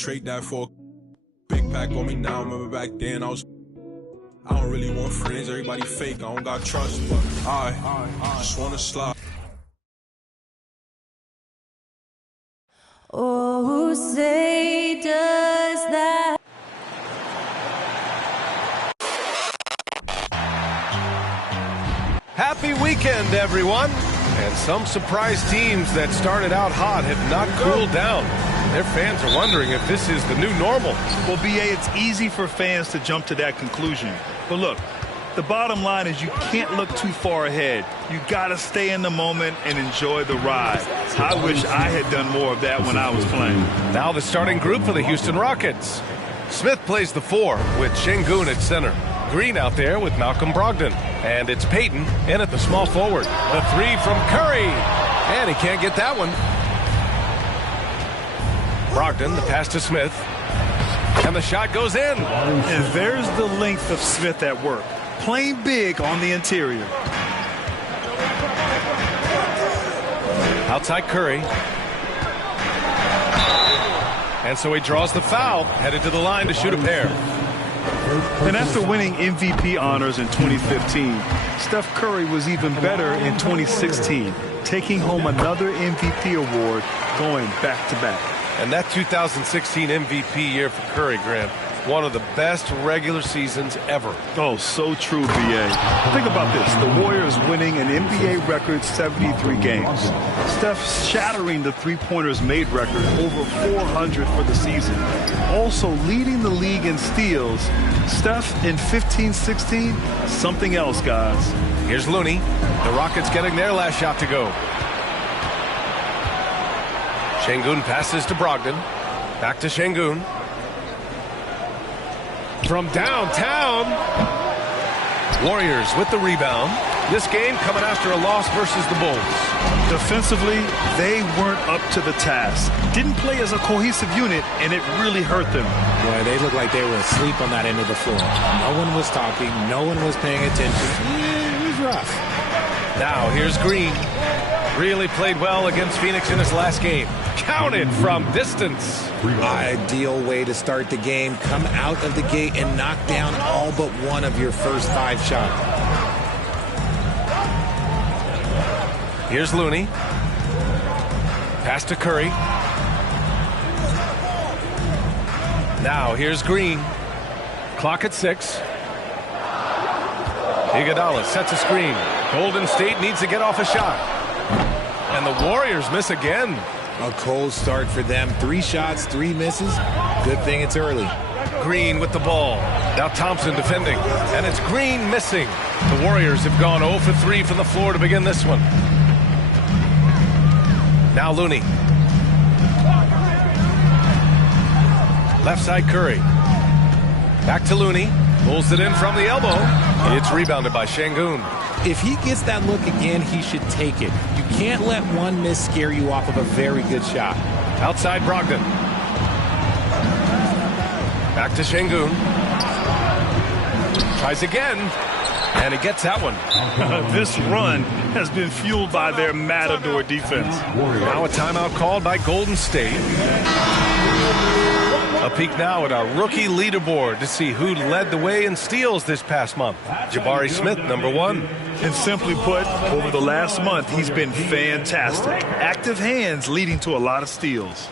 trade that for a big pack on me now. Remember back then I don't really want friends, everybody fake, I don't got trust, but I just wanna slide. Oh, who say does that? Happy weekend, everyone. And some surprise teams that started out hot have not cooled down. Their fans are wondering if this is the new normal. Well, B.A., it's easy for fans to jump to that conclusion. But look, the bottom line is you can't look too far ahead. You got to stay in the moment and enjoy the ride. I wish I had done more of that when I was playing. Now the starting group for the Houston Rockets. Smith plays the 4 with Şengün at center. Green out there with Malcolm Brogdon. And it's Payton in at the small forward. The 3 from Curry. And he can't get that one. Brogdon, the pass to Smith. And the shot goes in. And there's the length of Smith at work. Playing big on the interior. Outside Curry. And so he draws the foul, headed to the line to shoot a pair. And after winning MVP honors in 2015, Steph Curry was even better in 2016, taking home another MVP award, going back-to-back. And that 2016 MVP year for Curry, Grant, one of the best regular seasons ever. Oh, so true, B.A. Think about this. The Warriors winning an NBA record 73 games. Steph shattering the three-pointers made record, over 400 for the season. Also leading the league in steals. Steph in 15-16, something else, guys. Here's Looney. The Rockets getting their last shot to go. Şengün passes to Brogdon. Back to Şengün. From downtown. Warriors with the rebound. This game coming after a loss versus the Bulls. Defensively, they weren't up to the task. Didn't play as a cohesive unit, and it really hurt them. Boy, they looked like they were asleep on that end of the floor. No one was talking. No one was paying attention. It was rough. Now here's Green. Really played well against Phoenix in his last game. Counted from distance. Ideal way to start the game. Come out of the gate and knock down all but one of your first 5 shots. Here's Looney. Pass to Curry. Now here's Green. Clock at 6. Iguodala sets a screen. Golden State needs to get off a shot. And the Warriors miss again. A cold start for them. 3 shots, 3 misses. Good thing it's early. Green with the ball. Now Thompson defending. And it's Green missing. The Warriors have gone 0 for 3 from the floor to begin this one. Now Looney. Left side Curry. Back to Looney. Pulls it in from the elbow. It's rebounded by Şengün. If he gets that look again, he should take it. You can't let one miss scare you off of a very good shot. Outside Brogdon. Back to Şengün. Tries again. And he gets that one. This run has been fueled by their Matador defense. Now a timeout called by Golden State. A peek now at our rookie leaderboard to see who led the way in steals this past month. Jabari Smith, number 1. And simply put, over the last month, he's been fantastic. Active hands leading to a lot of steals.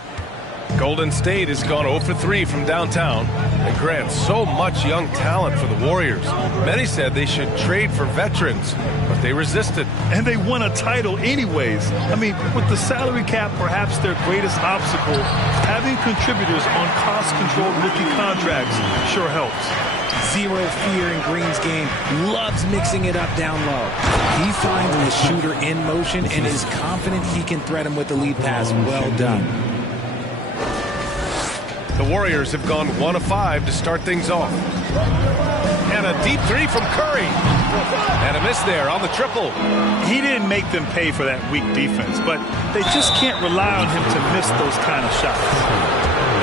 Golden State has gone 0 for 3 from downtown. And Grant, so much young talent for the Warriors. Many said they should trade for veterans, but they resisted. And they won a title anyways. I mean, with the salary cap perhaps their greatest obstacle, having contributors on cost-controlled rookie contracts sure helps. Zero fear in Green's game. Loves mixing it up down low. He finds the shooter in motion and is confident he can threat him with the lead pass. Well done. The Warriors have gone 1 of 5 to start things off. And a deep 3 from Curry. And a miss there on the triple. He didn't make them pay for that weak defense, but they just can't rely on him to miss those kind of shots.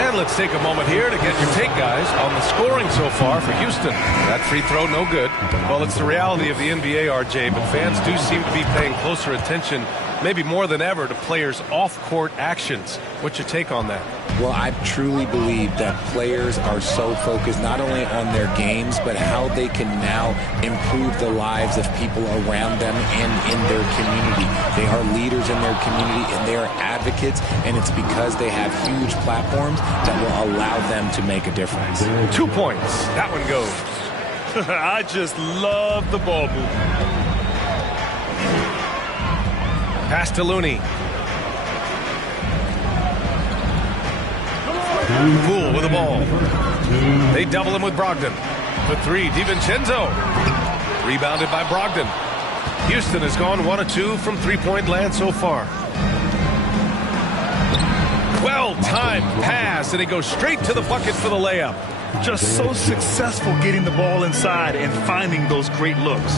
And let's take a moment here to get your take, guys, on the scoring so far for Houston. That free throw, no good. Well, it's the reality of the NBA, RJ, but fans do seem to be paying closer attention, maybe more than ever, to players' off-court actions. What's your take on that? Well, I truly believe that players are so focused not only on their games, but how they can now improve the lives of people around them and in their community. They are leaders in their community, and they are advocates, and it's because they have huge platforms that will allow them to make a difference. 2 points. That one goes. I just love the ball movement. Pass to Looney. Poole with the ball. They double him with Brogdon. The three, DiVincenzo. Rebounded by Brogdon. Houston has gone 1 of 2 from three-point land so far. Well-timed pass, and he goes straight to the bucket for the layup. Just so successful getting the ball inside and finding those great looks.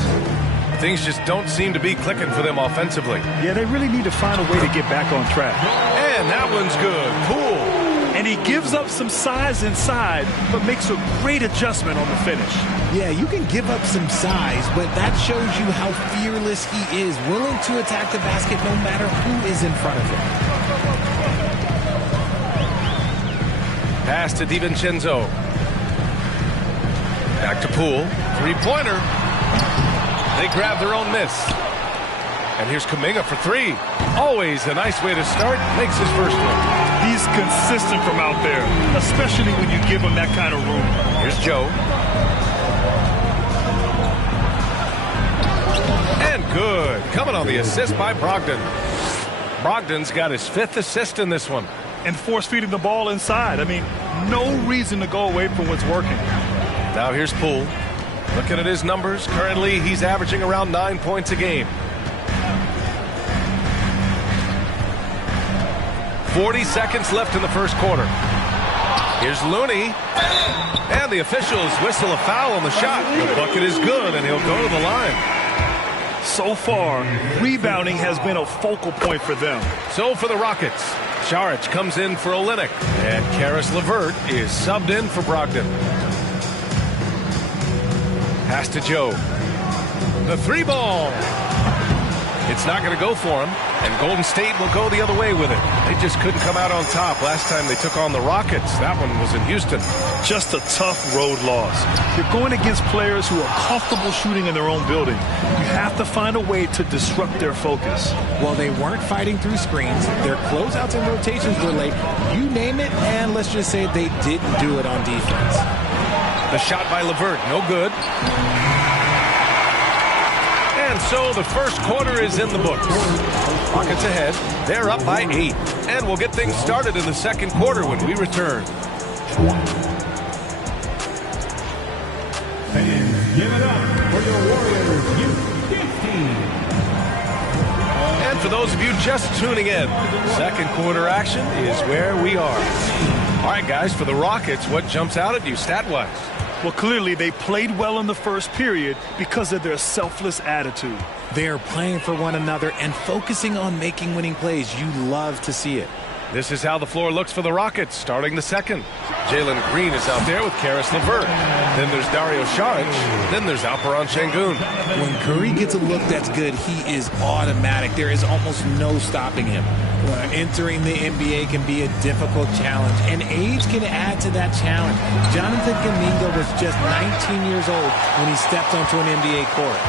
Things just don't seem to be clicking for them offensively. Yeah, they really need to find a way to get back on track. And that one's good. Poole. And he gives up some size inside, but makes a great adjustment on the finish. Yeah, you can give up some size, but that shows you how fearless he is, willing to attack the basket no matter who is in front of him. Pass to DiVincenzo. Back to Poole. Three-pointer. They grab their own miss. And here's Kuminga for three. Always a nice way to start. Makes his first one. He's consistent from out there, especially when you give him that kind of room. Here's Joe. And good. Coming on the assist by Brogdon. Brogdon's got his 5th assist in this one. And force-feeding the ball inside. I mean, no reason to go away from what's working. Now here's Poole. Looking at his numbers, currently he's averaging around 9 points a game. 40 seconds left in the first quarter. Here's Looney. And the officials whistle a foul on the shot. The bucket is good, and he'll go to the line. So far, rebounding has been a focal point for them. So for the Rockets, Saric comes in for Olynyk, and Caris LeVert is subbed in for Brogdon. Pass to Joe. The three ball. It's not going to go for him, and Golden State will go the other way with it. They just couldn't come out on top last time they took on the Rockets. That one was in Houston. Just a tough road loss. You're going against players who are comfortable shooting in their own building. You have to find a way to disrupt their focus. Well, they weren't fighting through screens. Their closeouts and rotations were late. You name it, and let's just say they didn't do it on defense. The shot by LeVert, no good. And so the first quarter is in the books. Rockets ahead. They're up by 8. And we'll get things started in the second quarter when we return. Give it up for your Warriors Youth 15. And for those of you just tuning in, second quarter action is where we are. All right, guys, for the Rockets, what jumps out at you stat-wise? Well, clearly they played well in the first period because of their selfless attitude. They are playing for one another and focusing on making winning plays. You love to see it. This is how the floor looks for the Rockets starting the second. Jalen Green is out there with Caris LeVert. Then there's Dario Saric. Then there's Alperen Sengun. When Curry gets a look that's good, he is automatic. There is almost no stopping him. Entering the NBA can be a difficult challenge, and age can add to that challenge. Jonathan Kuminga was just 19 years old when he stepped onto an NBA court.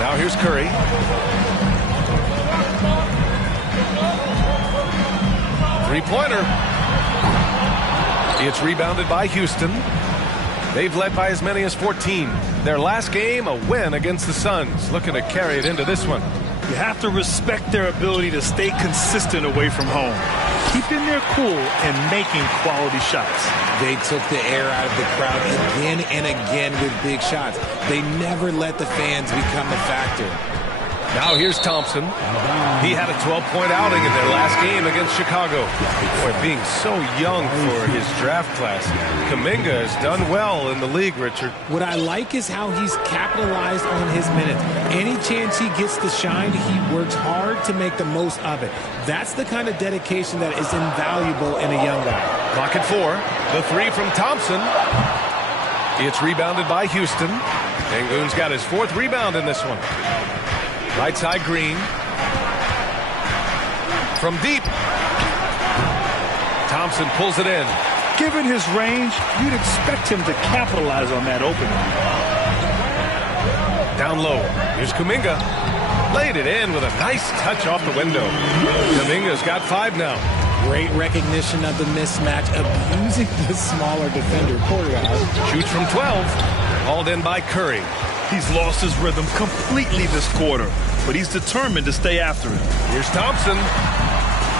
Now here's Curry. Three-pointer. It's rebounded by Houston. They've led by as many as 14. Their last game, a win against the Suns. Looking to carry it into this one. You have to respect their ability to stay consistent away from home, keeping their cool and making quality shots. They took the air out of the crowd again and again with big shots. They never let the fans become a factor. Now here's Thompson. He had a 12-point outing in their last game against Chicago. Boy, being so young for his draft class, Kuminga has done well in the league, Richard. What I like is how he's capitalized on his minutes. Any chance he gets to shine, he works hard to make the most of it. That's the kind of dedication that is invaluable in a young guy. Clock at 4. The three from Thompson. It's rebounded by Houston. Sengun's got his 4th rebound in this one. Right side Green. From deep. Thompson pulls it in. Given his range, you'd expect him to capitalize on that opening. Down low. Here's Kuminga. Laid it in with a nice touch off the window. Kuminga's got 5 now. Great recognition of the mismatch, abusing the smaller defender. Poor guy. Shoots from 12. Hauled in by Curry. He's lost his rhythm completely this quarter, but he's determined to stay after it. Here's Thompson.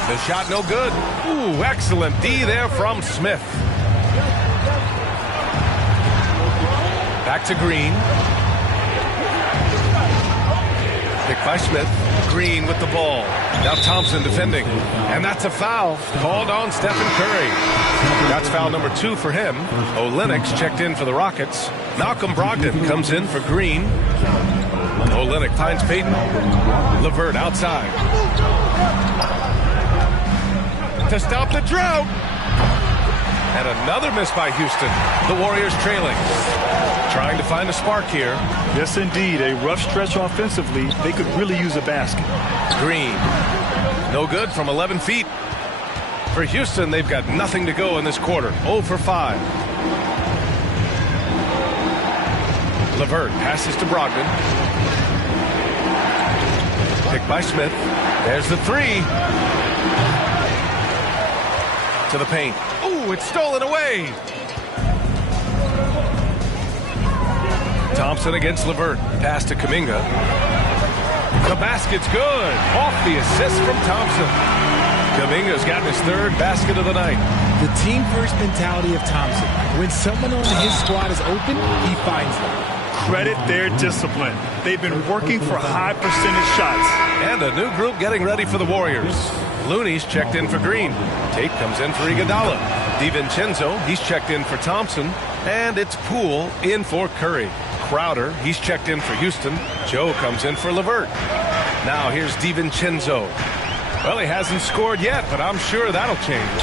The shot no good. Ooh, excellent D there from Smith. Back to Green. Picked by Smith. Green with the ball. Now Thompson defending. And that's a foul called on Stephen Curry. That's foul number 2 for him. Olynyk checked in for the Rockets. Malcolm Brogdon comes in for Green. Olynyk finds Payton. LeVert outside. To stop the drought. And another miss by Houston. The Warriors trailing. Trying to find a spark here. Yes, indeed. A rough stretch offensively. They could really use a basket. Green. No good from 11 feet. For Houston, they've got nothing to go in this quarter. 0 for 5. LeVert passes to Brogdon. Picked by Smith. There's the 3. To the paint. Ooh, it's stolen away. Thompson against LeVert. Pass to Kuminga. The basket's good. Off the assist from Thompson. Kuminga's gotten his 3rd basket of the night. The team-first mentality of Thompson. When someone on his squad is open, he finds them. Credit their discipline. They've been working for high percentage shots. And a new group getting ready for the Warriors. Looney's checked in for Green. Tate comes in for Iguodala. DiVincenzo, he's checked in for Thompson. And it's Poole in for Curry. Crowder, he's checked in for Houston. Joe comes in for LeVert. Now here's DiVincenzo. Well, he hasn't scored yet, but I'm sure that'll change.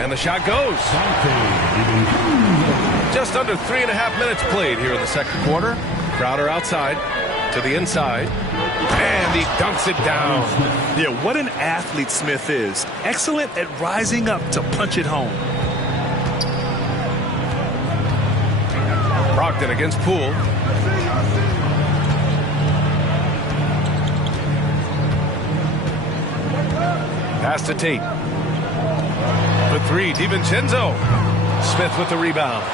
And the shot goes. Just under 3.5 minutes played here in the second quarter. Crowder outside to the inside. And he dunks it down. Yeah, what an athlete Smith is. Excellent at rising up to punch it home. Brogdon against Poole. Pass to Tate. The 3, DiVincenzo. Smith with the rebound.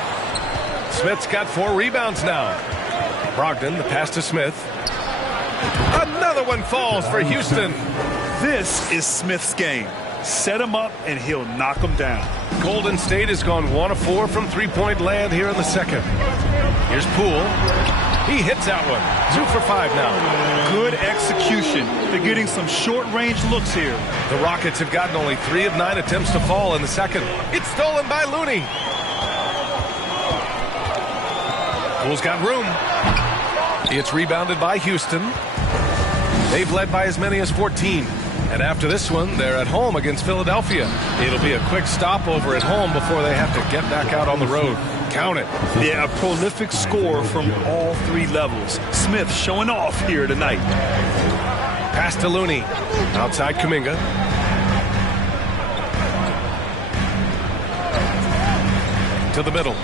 Smith's got 4 rebounds now. Brogdon, the pass to Smith. Another one falls for Houston. This is Smith's game. Set him up and he'll knock him down. Golden State has gone 1 of 4 from three-point land here in the second. Here's Poole. He hits that one. 2 for 5 now. Good execution. They're getting some short-range looks here. The Rockets have gotten only 3 of 9 attempts to fall in the second. It's stolen by Looney. Poole's got room. It's rebounded by Houston. They've led by as many as 14. And after this one, they're at home against Philadelphia. It'll be a quick stopover at home before they have to get back out on the road. Count it. Yeah, a prolific score from all 3 levels. Smith showing off here tonight. Pass to Looney. Outside Kuminga. To the middle.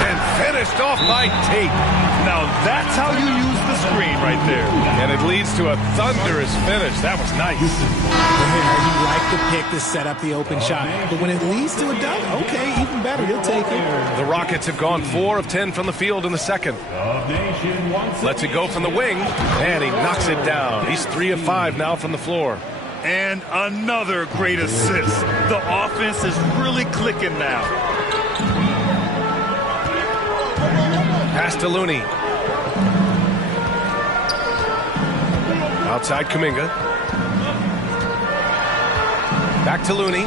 And finished off by Tate. Now that's how you use the screen right there. And it leads to a thunderous finish. That was nice. You like the pick to set up the open shot. But when it leads to a dunk, okay, even better. You'll take it. The Rockets have gone 4 of 10 from the field in the second. Lets it go from the wing. And he knocks it down. He's 3 of 5 now from the floor. And another great assist. The offense is really clicking now. Pass to Looney. Outside Kuminga. Back to Looney.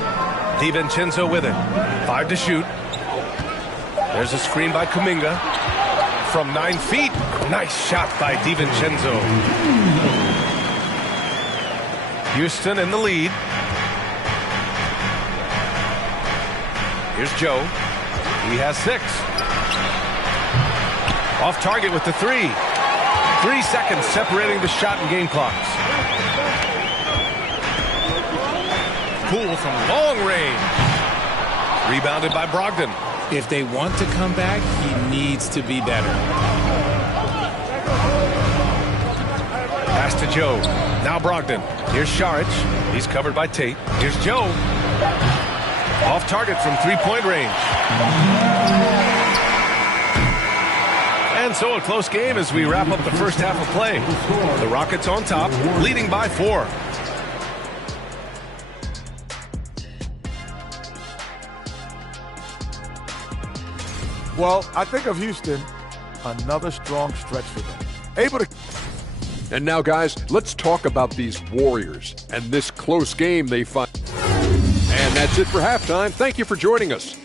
DiVincenzo with it. 5 to shoot. There's a screen by Kuminga. From 9 feet. Nice shot by DiVincenzo. Houston in the lead. Here's Joe. He has 6. Off target with the 3. 3 seconds separating the shot and game clocks. Poole from long range. Rebounded by Brogdon. If they want to come back, he needs to be better. Pass to Joe. Now Brogdon. Here's Šarić. He's covered by Tate. Here's Joe. Off target from three-point range. And so a close game as we wrap up the first half of play. The Rockets on top, leading by 4. Well, I think of Houston, another strong stretch for them. Able to... And now, guys, let's talk about these Warriors and this close game they find. And that's it for halftime. Thank you for joining us.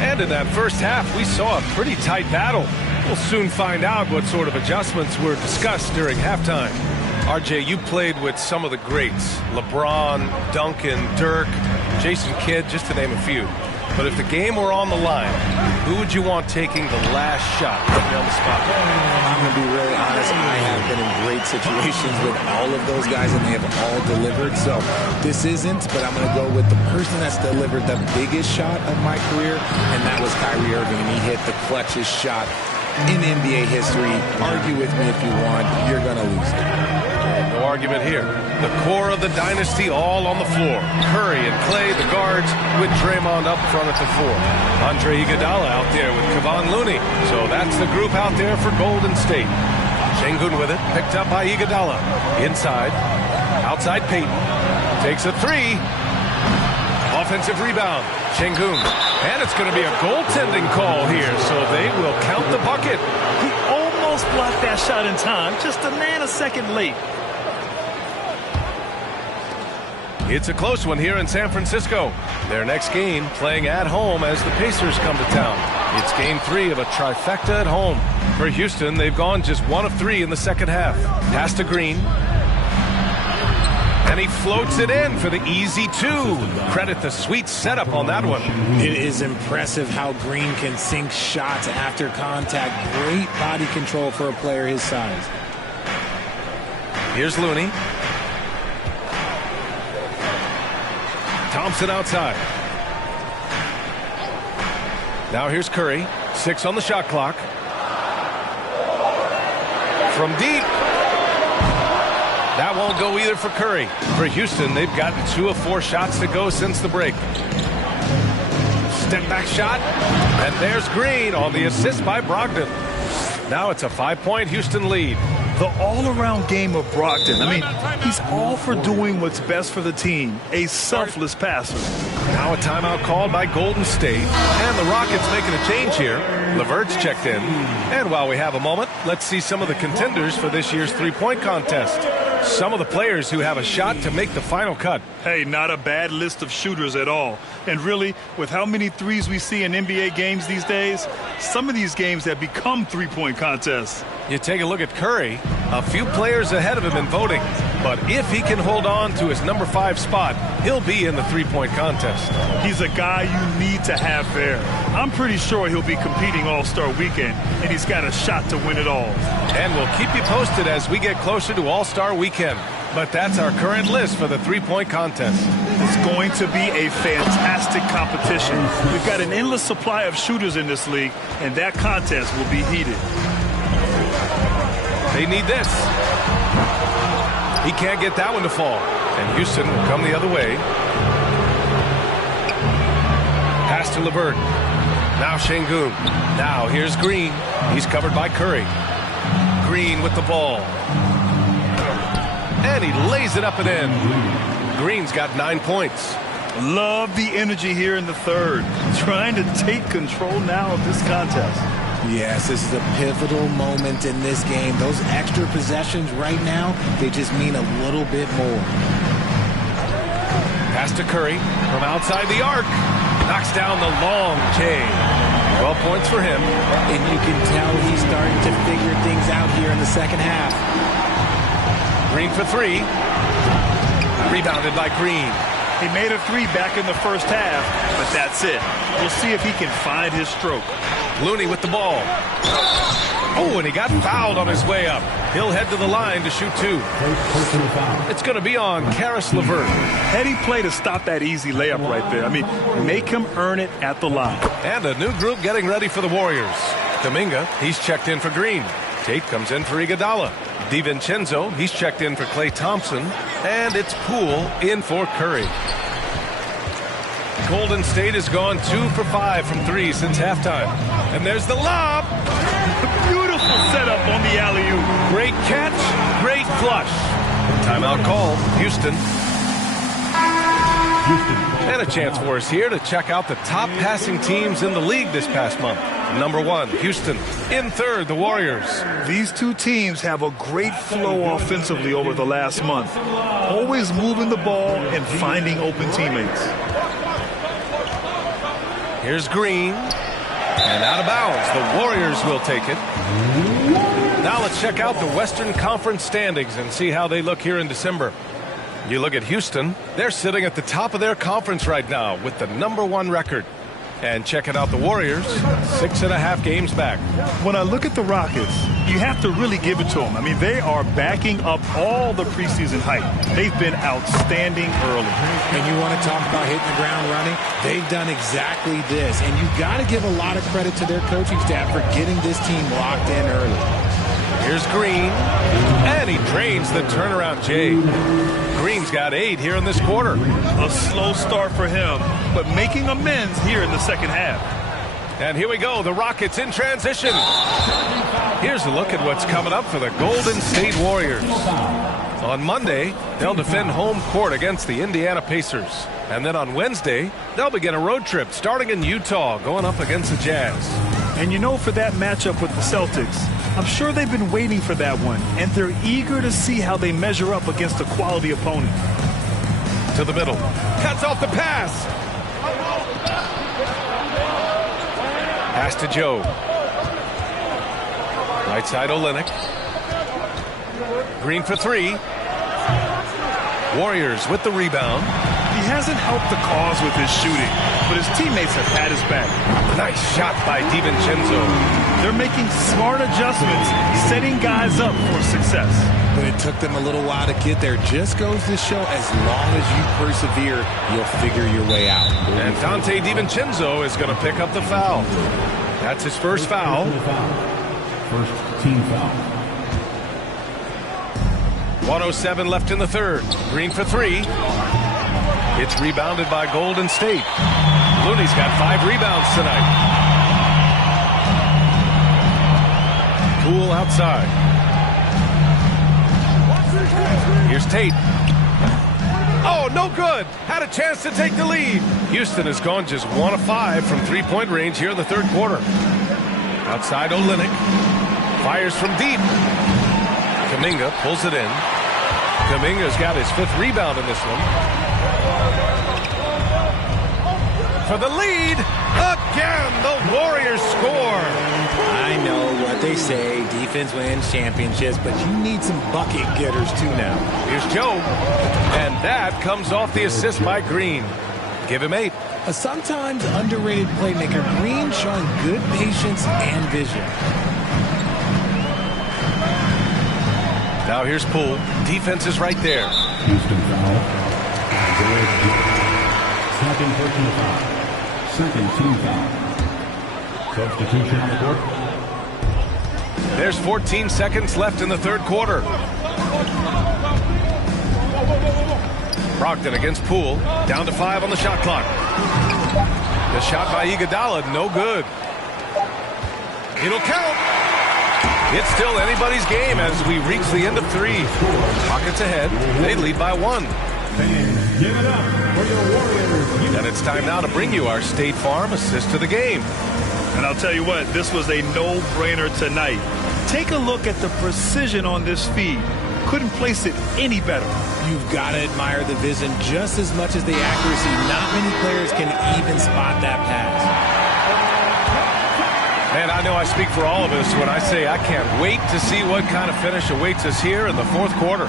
And in that first half, we saw a pretty tight battle. We'll soon find out what sort of adjustments were discussed during halftime. RJ, you played with some of the greats. LeBron, Duncan, Dirk, Jason Kidd, just to name a few. But if the game were on the line, who would you want taking the last shot? Put me on the spot. I'm going to be really honest. I have been in great situations with all of those guys, and they have all delivered. So this isn't, but I'm going to go with the person that's delivered the biggest shot of my career, and that was Kyrie Irving. And he hit the clutchest shot in NBA history. Argue with me if you want. You're going to lose it. No argument here. The core of the dynasty all on the floor. Curry and Clay, the guards, with Draymond up front at the 4. Andre Iguodala out there with Kevon Looney. So that's the group out there for Golden State. Şengün with it, picked up by Iguodala. Inside, outside Payton. Takes a 3. Offensive rebound. Şengün. And it's going to be a goaltending call here, so they will count the bucket. He almost blocked that shot in time, just a nanosecond late. It's a close one here in San Francisco. Their next game playing at home as the Pacers come to town. It's game 3 of a trifecta at home. For Houston, they've gone just 1 of 3 in the second half. Pass to Green. And he floats it in for the easy 2. Credit the sweet setup on that one. It is impressive how Green can sink shots after contact. Great body control for a player his size. Here's Looney. Thompson outside. Now here's Curry. 6 on the shot clock. From deep. That won't go either for Curry. For Houston, they've gotten 2 of 4 shots to go since the break. Step back shot. And there's Green on the assist by Brogdon. Now it's a 5-point Houston lead. The all-around game of Brogdon. I mean, he's all for doing what's best for the team. A selfless passer. Now a timeout called by Golden State. And the Rockets making a change here. LeVert's checked in. And while we have a moment, let's see some of the contenders for this year's three-point contest. Some of the players who have a shot to make the final cut. Hey, not a bad list of shooters at all. And really, with how many threes we see in NBA games these days, some of these games have become three-point contests. You take a look at Curry, a few players ahead of him in voting. But if he can hold on to his number 5 spot, he'll be in the three-point contest. He's a guy you need to have there. I'm pretty sure he'll be competing All-Star Weekend, and he's got a shot to win it all. And we'll keep you posted as we get closer to All-Star Weekend. But that's our current list for the three-point contest. It's going to be a fantastic competition. We've got an endless supply of shooters in this league, and that contest will be heated. They need this. He can't get that one to fall. And Houston will come the other way. Pass to LeVert. Now Şengün. Now here's Green. He's covered by Curry. Green with the ball. And he lays it up and in. Green's got 9 points. Love the energy here in the third. Trying to take control now of this contest. Yes, this is a pivotal moment in this game. Those extra possessions right now, they just mean a little bit more. Pass to Curry from outside the arc. Knocks down the long J. 12 points for him. And you can tell he's starting to figure things out here in the second half. Green for 3. Rebounded by Green. He made a 3 back in the first half, but that's it. We'll see if he can find his stroke. Looney with the ball. Oh, and he got fouled on his way up. He'll head to the line to shoot 2. It's going to be on Karis LeVert. Heady play to stop that easy layup right there. I mean, make him earn it at the line. And a new group getting ready for the Warriors. Kuminga, he's checked in for Green. Tate comes in for Iguodala. DiVincenzo, he's checked in for Klay Thompson. And it's Poole in for Curry. Golden State has gone 2 for 5 from 3 since halftime. And there's the lob. Beautiful setup on the alley-oop. Great catch, great flush. Timeout called, Houston. And a chance for us here to check out the top passing teams in the league this past month. Number 1, Houston. In third, the Warriors. These two teams have a great flow offensively over the last month. Always moving the ball and finding open teammates. Here's Green. And out of bounds. The Warriors will take it. Now let's check out the Western Conference standings and see how they look here in December. You look at Houston. They're sitting at the top of their conference right now with the number 1 record. And checking out the Warriors, 6.5 games back. When I look at the Rockets, you have to really give it to them. I mean, they are backing up all the preseason hype. They've been outstanding early. And you want to talk about hitting the ground running? They've done exactly this. And you've got to give a lot of credit to their coaching staff for getting this team locked in early. Here's Green. And he drains the turnaround Jay. Green's got 8 here in this quarter. A slow start for him, but making amends here in the second half. And here we go, the Rockets in transition. Here's a look at what's coming up for the Golden State Warriors. On Monday, they'll defend home court against the Indiana Pacers. And then on Wednesday, they'll begin a road trip starting in Utah, going up against the Jazz. And you know, for that matchup with the Celtics, I'm sure they've been waiting for that one, and they're eager to see how they measure up against a quality opponent. To the middle. Cuts off the pass. Pass to Joe. Right side Olynyk. Green for 3. Warriors with the rebound. He hasn't helped the cause with his shooting, but his teammates have had his back. Nice shot by DiVincenzo. They're making smart adjustments, setting guys up for success. But it took them a little while to get there. Just goes to show, as long as you persevere, you'll figure your way out. And Dante DiVincenzo is going to pick up the foul. That's his first foul. First team foul. 1:07 left in the third. Green for 3. It's rebounded by Golden State. Looney's got 5 rebounds tonight. Poole outside. Here's Tate. Oh, no good. Had a chance to take the lead. Houston has gone just 1 of 5 from 3-point range here in the third quarter. Outside Olynyk. Fires from deep. Kuminga pulls it in. Kuminga's got his 5th rebound in this one. For the lead. Again, the Warriors score. I know what they say, defense wins championships, but you need some bucket getters too now. Here's Joe. And that comes off the assist by Green. Give him 8. A sometimes underrated playmaker, Green showing good patience and vision. Now here's Poole. Defense is right there. Houston foul. Second personal foul. Second team foul. Substitution on the court. There's 14 seconds left in the third quarter. Brogdon against Poole. Down to 5 on the shot clock. The shot by Iguodala, no good. It'll count. It's still anybody's game as we reach the end of 3. Rockets ahead. They lead by 1. Fans, give it up for your Warriors. And it's time now to bring you our State Farm assist to the game. And I'll tell you what, this was a no-brainer tonight. Take a look at the precision on this feed. Couldn't place it any better. You've got to admire the vision just as much as the accuracy. Not many players can even spot that pass. And I know I speak for all of us when I say I can't wait to see what kind of finish awaits us here in the fourth quarter.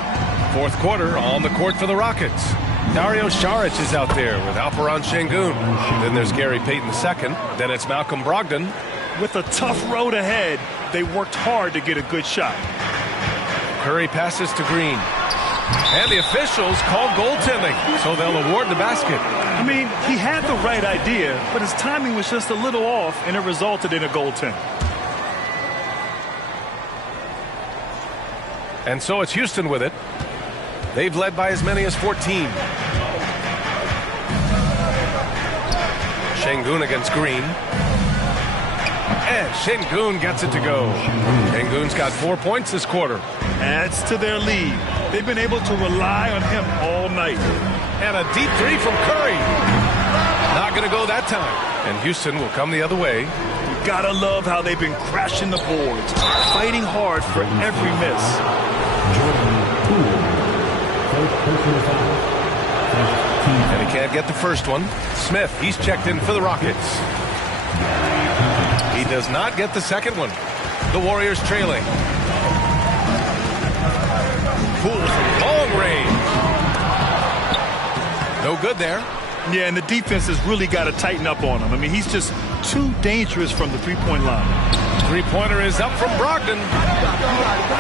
Fourth quarter on the court for the Rockets. Dario Saric is out there with Alperen Şengün. Then there's Gary Payton II. Then it's Malcolm Brogdon. With a tough road ahead, they worked hard to get a good shot. Curry passes to Green. And the officials call goaltending, so they'll award the basket. I mean, he had the right idea, but his timing was just a little off, and it resulted in a goaltend. And so it's Houston with it. They've led by as many as 14. Şengün against Green. And Şengün gets it to go. Şengün's got 4 points this quarter. Adds to their lead. They've been able to rely on him all night. And a deep three from Curry. Not going to go that time. And Houston will come the other way. You gotta love how they've been crashing the boards, fighting hard for every miss. And he can't get the first one. Smith, he's checked in for the Rockets. He does not get the second one. The Warriors trailing. Poole from long range. No good there. Yeah, and the defense has really got to tighten up on him. I mean, he's just too dangerous from the three-point line. Three-pointer is up from Brogdon.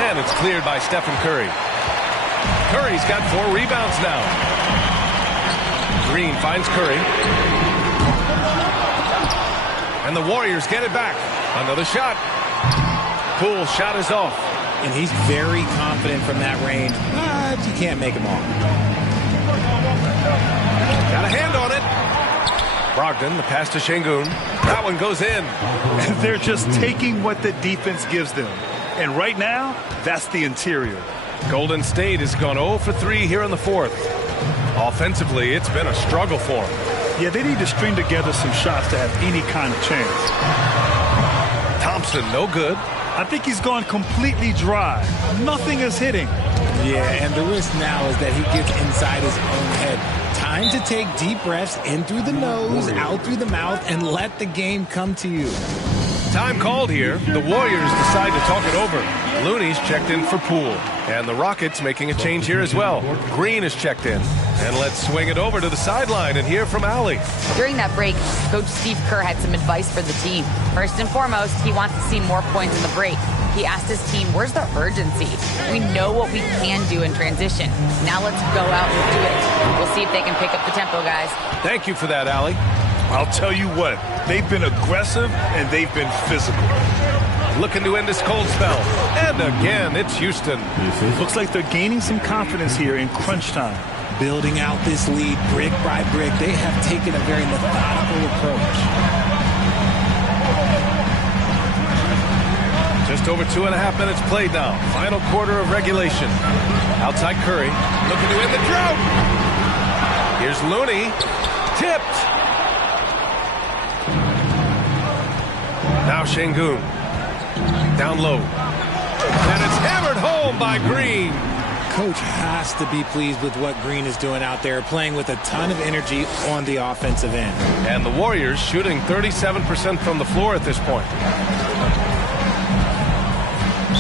And it's cleared by Stephen Curry. Curry's got 4 rebounds now. Green finds Curry. And the Warriors get it back. Another shot. Poole's shot is off. And he's very confident from that range, but you can't make him all. Got a hand on it. Brogdon, the pass to Şengün. That one goes in. They're just taking what the defense gives them. And right now, that's the interior. Golden State has gone 0 for 3 here in the fourth. Offensively, it's been a struggle for them. Yeah, they need to string together some shots to have any kind of chance. Thompson, no good. I think he's gone completely dry. Nothing is hitting. Yeah, and the risk now is that he gets inside his own head. Time to take deep breaths in through the nose, out through the mouth, and let the game come to you. Time called here. The Warriors decide to talk it over. Looney's checked in for Poole. And the Rockets making a change here as well. Green is checked in. And let's swing it over to the sideline and hear from Allie. During that break, Coach Steve Kerr had some advice for the team. First and foremost, he wants to see more points in the break. He asked his team, where's the urgency? We know what we can do in transition. Now let's go out and do it. We'll see if they can pick up the tempo, guys. Thank you for that, Allie. I'll tell you what, they've been aggressive and they've been physical. Looking to end this cold spell. And again, it's Houston. Looks like they're gaining some confidence here in crunch time. Building out this lead brick by brick, they have taken a very methodical approach. Just over 2.5 minutes played now. Final quarter of regulation. Outside Curry, looking to end the drought. Here's Looney, tipped. Now Şengün, down low. And it's hammered home by Green. Coach has to be pleased with what Green is doing out there, playing with a ton of energy on the offensive end. And the Warriors shooting 37% from the floor at this point.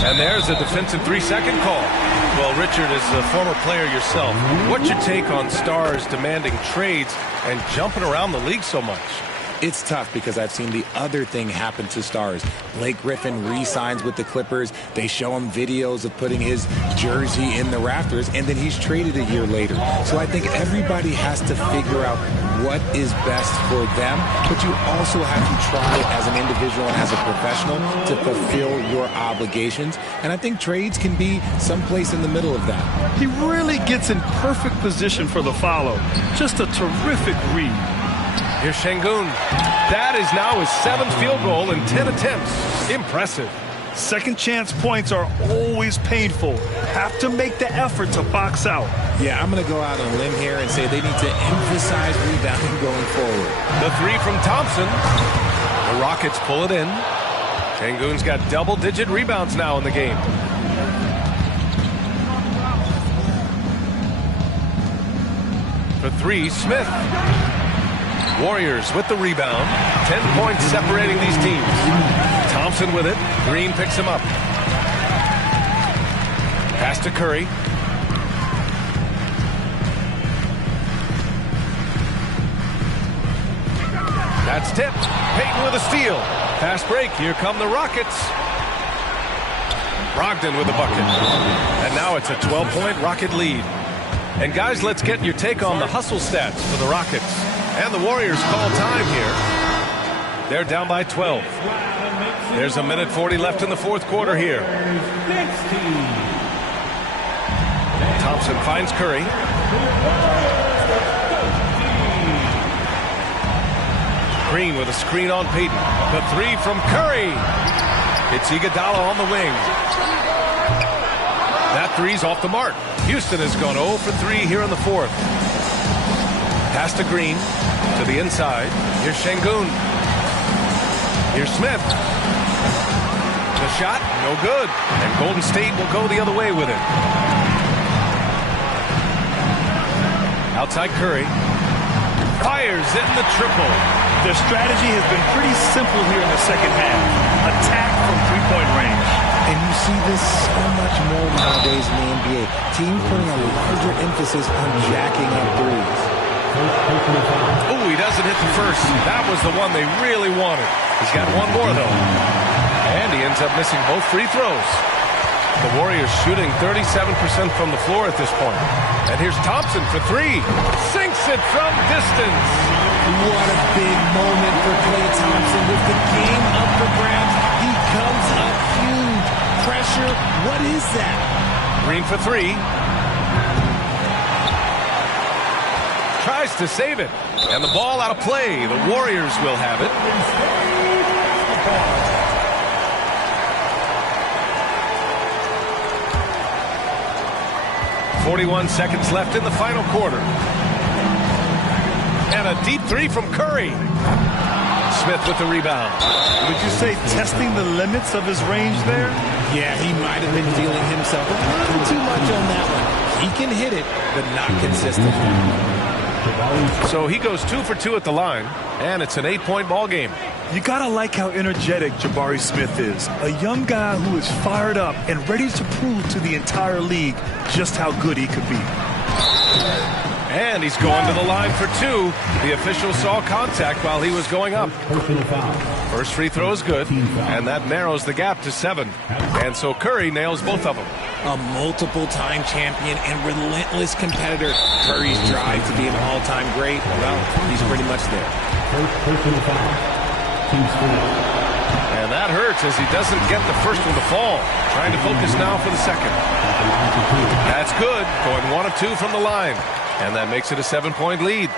And there's a defensive 3-second call. Well, Richard, as a former player yourself, what's your take on stars demanding trades and jumping around the league so much? It's tough because I've seen the other thing happen to stars. Blake Griffin re-signs with the Clippers. They show him videos of putting his jersey in the rafters, and then he's traded a year later. So I think everybody has to figure out what is best for them, but you also have to try as an individual and as a professional to fulfill your obligations. And I think trades can be someplace in the middle of that. He really gets in perfect position for the follow. Just a terrific read. Here's Şengün. That is now his 7th field goal in 10 attempts. Impressive. Second chance points are always painful. Have to make the effort to box out. Yeah, I'm going to go out on a limb here and say they need to emphasize rebounding going forward. The 3 from Thompson. The Rockets pull it in. Şengün's got double-digit rebounds now in the game. For 3, Smith. Warriors with the rebound. 10 points separating these teams. Thompson with it. Green picks him up. Pass to Curry. That's tipped. Payton with a steal. Fast break. Here come the Rockets. Brogdon with a bucket. And now it's a 12-point Rocket lead. And guys, let's get your take on the hustle stats for the Rockets. And the Warriors call time here. They're down by 12. There's a minute 40 left in the fourth quarter here. Thompson finds Curry. Green with a screen on Payton. The three from Curry. It's Iguodala on the wing. That three's off the mark. Houston has gone 0 for 3 here in the fourth. Pass to Green. To the inside. Here's Şengün. Here's Smith. The shot, no good. And Golden State will go the other way with it. Outside Curry. Fires in the triple. Their strategy has been pretty simple here in the second half. Attack from three-point range. And you see this so much more nowadays in the NBA. Teams putting a larger emphasis on jacking up threes. Oh, he doesn't hit the first. That was the one they really wanted. He's got one more, though. And he ends up missing both free throws. The Warriors shooting 37% from the floor at this point. And here's Thompson for three. Sinks it from distance. What a big moment for Klay Thompson. With the game up for grabs, he comes up huge. Pressure, what is that? Green for three. Tries to save it. And the ball out of play. The Warriors will have it. 41 seconds left in the final quarter. And a deep three from Curry. Smith with the rebound. Would you say testing the limits of his range there? Yeah, he might have been feeling himself a little too much on that one. He can hit it, but not consistently. So he goes 2 for 2 at the line, and it's an 8-point ball game. You gotta like how energetic Jabari Smith is. A young guy who is fired up and ready to prove to the entire league just how good he could be. And he's going to the line for 2. The official saw contact while he was going up. First free throw is good, and that narrows the gap to 7. And so Curry nails both of them. A multiple-time champion and relentless competitor. Curry's drive to be an all-time great, well, he's pretty much there. And that hurts as he doesn't get the first one to fall. Trying to focus now for the second. That's good. Going 1 of 2 from the line. And that makes it a 7-point lead.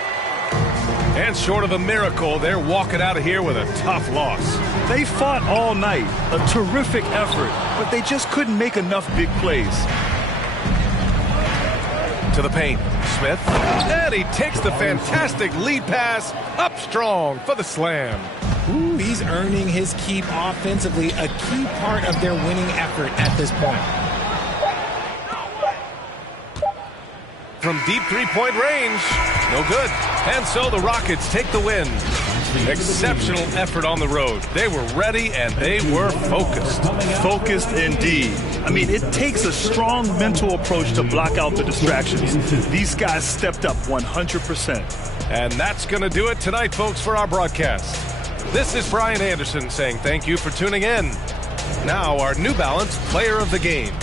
And short of a miracle, they're walking out of here with a tough loss. They fought all night. A terrific effort. But they just couldn't make enough big plays. To the paint. Smith. And he takes the fantastic lead pass up strong for the slam. Ooh, he's earning his keep offensively, a key part of their winning effort at this point. From deep three-point range, no good. And so the Rockets take the win. Exceptional effort on the road. They were ready and they were focused. Focused indeed. I mean, it takes a strong mental approach to block out the distractions. These guys stepped up 100%. And that's going to do it tonight, folks, for our broadcast. This is Brian Anderson saying thank you for tuning in. Now, our New Balance Player of the Game.